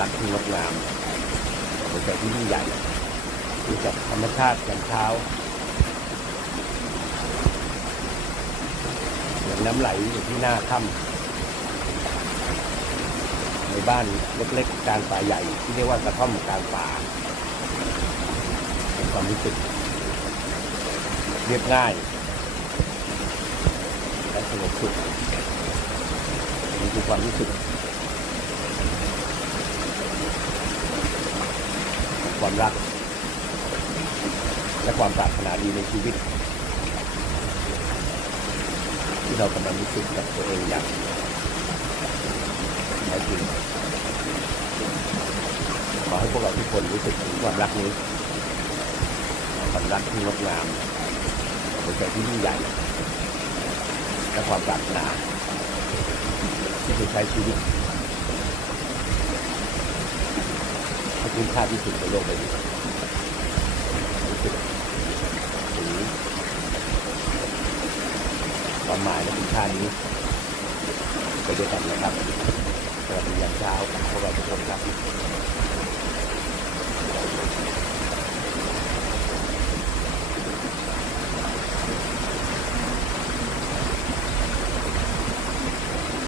รักที่งดงามหัวใจที่ยิ่งใหญ่รู้จักธรรมชาติยามเช้าเหมือนน้ำไหลอยู่ที่หน้าถ้ำในบ้านเล็กๆกลางป่าใหญ่ ที่เรียกว่ากระท่อมกลางป่าเป็นความรู้สึกเรียบง่ายและสงบสุขนี่คือความรู้สึก ความรัก และความปรารถนาดีในชีวิต ที่เรากำลังรู้สึกกับตัวเองอย่างแท้จริงขอให้พวกเราทุกคนรู้สึกถึงความรักนี้ความรักที่งดงามหัวใจที่ยิ่งใหญ่ และความปรารถนาที่จะใช้ชีวิตให้ คุ้มค่าที่สุดในโลกใบนี้รู้สึกถึงความหมายและคุณค่านี้ไปด้วยกันนะครับสวัสดียามเช้าพวกเราทุกคนครับ